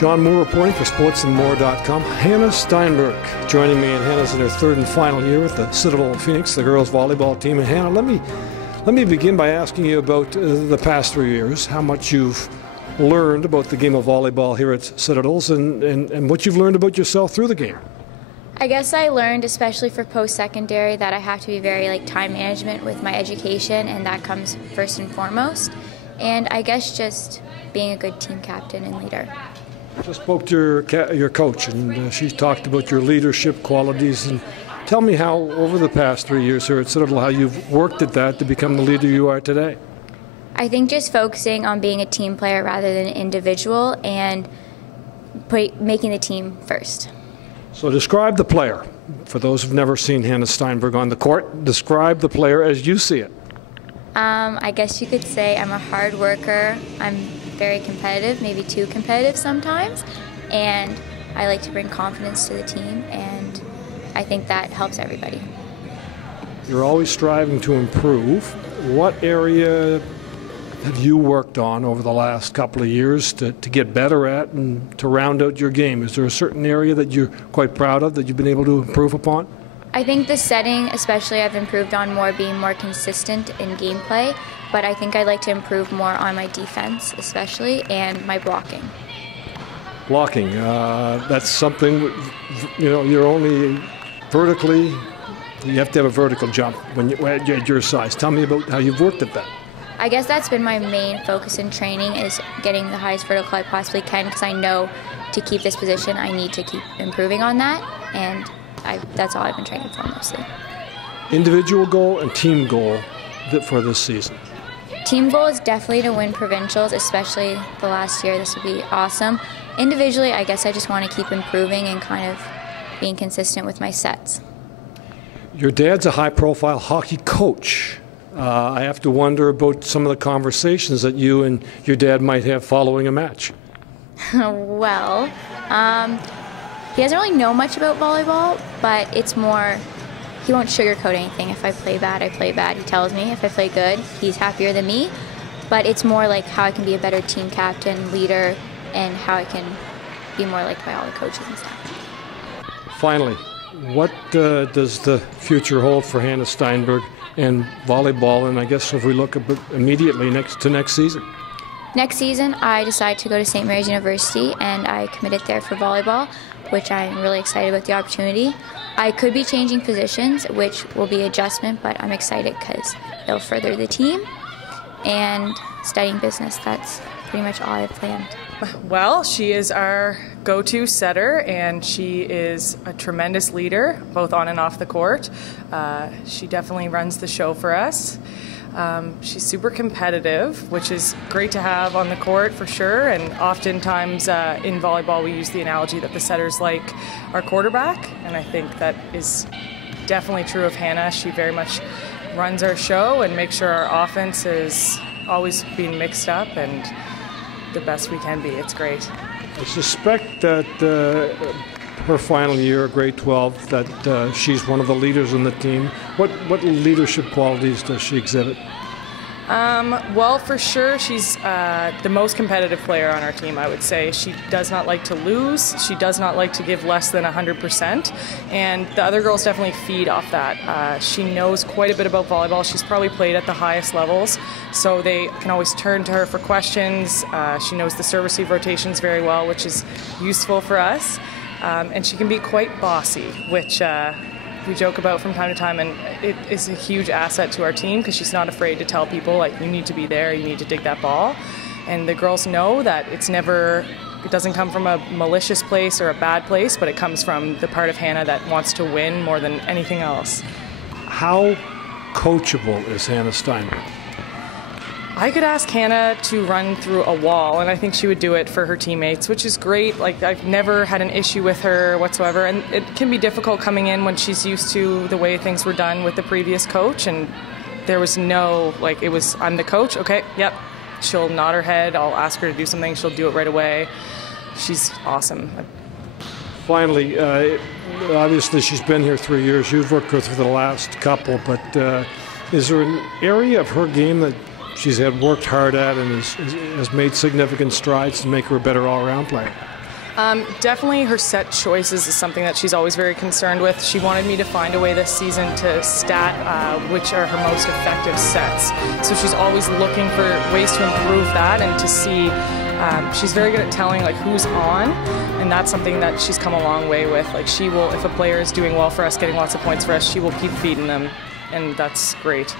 John Moore reporting for sportsandmore.com. Hannah Stienburg joining me, and Hannah's in her third and final year with the Citadel Phoenix, the girls volleyball team. And Hannah, let me begin by asking you about the past 3 years, how much you've learned about the game of volleyball here at Citadels, and what you've learned about yourself through the game. I guess I learned, especially for post-secondary, that I have to be very time management with my education, and that comes first and foremost. And I guess just being a good team captain and leader. I just spoke to your coach, and she talked about your leadership qualities. And tell me how, over the past 3 years here at Citadel, how you've worked at that to become the leader you are today. I think just focusing on being a team player rather than an individual, and making the team first. So describe the player. For those who've never seen Hannah Stienburg on the court, describe the player as you see it. I guess you could say I'm a hard worker. I'm very competitive, maybe too competitive sometimes, and I like to bring confidence to the team, and I think that helps everybody. You're always striving to improve. What area have you worked on over the last couple of years to get better at and to round out your game? Is there a certain area that you're quite proud of that you've been able to improve upon? I think the setting, especially, I've improved on more, being more consistent in gameplay, but I think I'd like to improve more on my defense, especially, and my blocking. Blocking, that's something, you're only vertically, you have to have a vertical jump when you're at your size. Tell me about how you've worked at that. I guess that's been my main focus in training, is getting the highest vertical I possibly can, because I know to keep this position I need to keep improving on that, and that's all I've been training for mostly. Individual goal and team goal for this season? Team goal is definitely to win provincials, especially the last year. This would be awesome. Individually, I guess I just want to keep improving and kind of being consistent with my sets. Your dad's a high-profile hockey coach. I have to wonder about some of the conversations that you and your dad might have following a match. Well, he doesn't really know much about volleyball, but it's more, he won't sugarcoat anything. If I play bad, I play bad. He tells me. If I play good, he's happier than me. But it's more like how I can be a better team captain, leader, and how I can be more liked by all the coaches and stuff. Finally, what does the future hold for Hannah Stienburg and volleyball? And I guess if we look immediately next season. Next season, I decided to go to St. Mary's University, and I committed there for volleyball, which I'm really excited about the opportunity. I could be changing positions, which will be adjustment, but I'm excited because it'll further the team. And studying business, that's pretty much all I've planned. Well, she is our go-to setter, and she is a tremendous leader, both on and off the court. She definitely runs the show for us. She's super competitive, which is great to have on the court for sure, and oftentimes in volleyball we use the analogy that the setter's like our quarterback, and I think that is definitely true of Hannah. She very much runs our show and makes sure our offense is always being mixed up and the best we can be. It's great. I suspect that her final year, grade 12, that she's one of the leaders in the team. What leadership qualities does she exhibit? Well, for sure, she's the most competitive player on our team, I would say. She does not like to lose. She does not like to give less than 100%. And the other girls definitely feed off that. She knows quite a bit about volleyball. She's probably played at the highest levels, so they can always turn to her for questions. She knows the service receive rotations very well, which is useful for us. And she can be quite bossy, which we joke about from time to time, and it is a huge asset to our team because she's not afraid to tell people, like, you need to be there, you need to dig that ball. And the girls know that it doesn't come from a malicious place or a bad place, but it comes from the part of Hannah that wants to win more than anything else. How coachable is Hannah Stienburg? I could ask Hannah to run through a wall, and I think she would do it for her teammates, which is great. Like, I've never had an issue with her whatsoever, and it can be difficult coming in when she's used to the way things were done with the previous coach, and there was no, it was, I'm the coach, okay, yep. She'll nod her head, I'll ask her to do something, she'll do it right away. She's awesome. Finally, obviously she's been here 3 years. You've worked with her for the last couple, but is there an area of her game that she's worked hard at and has made significant strides to make her a better all-around player? Definitely her set choices is something that she's always very concerned with. She wanted me to find a way this season to stat which are her most effective sets. So she's always looking for ways to improve that and to see. She's very good at telling like who's on, and that's something that she's come a long way with. Like she will, if a player is doing well for us, getting lots of points for us, she will keep feeding them, and that's great.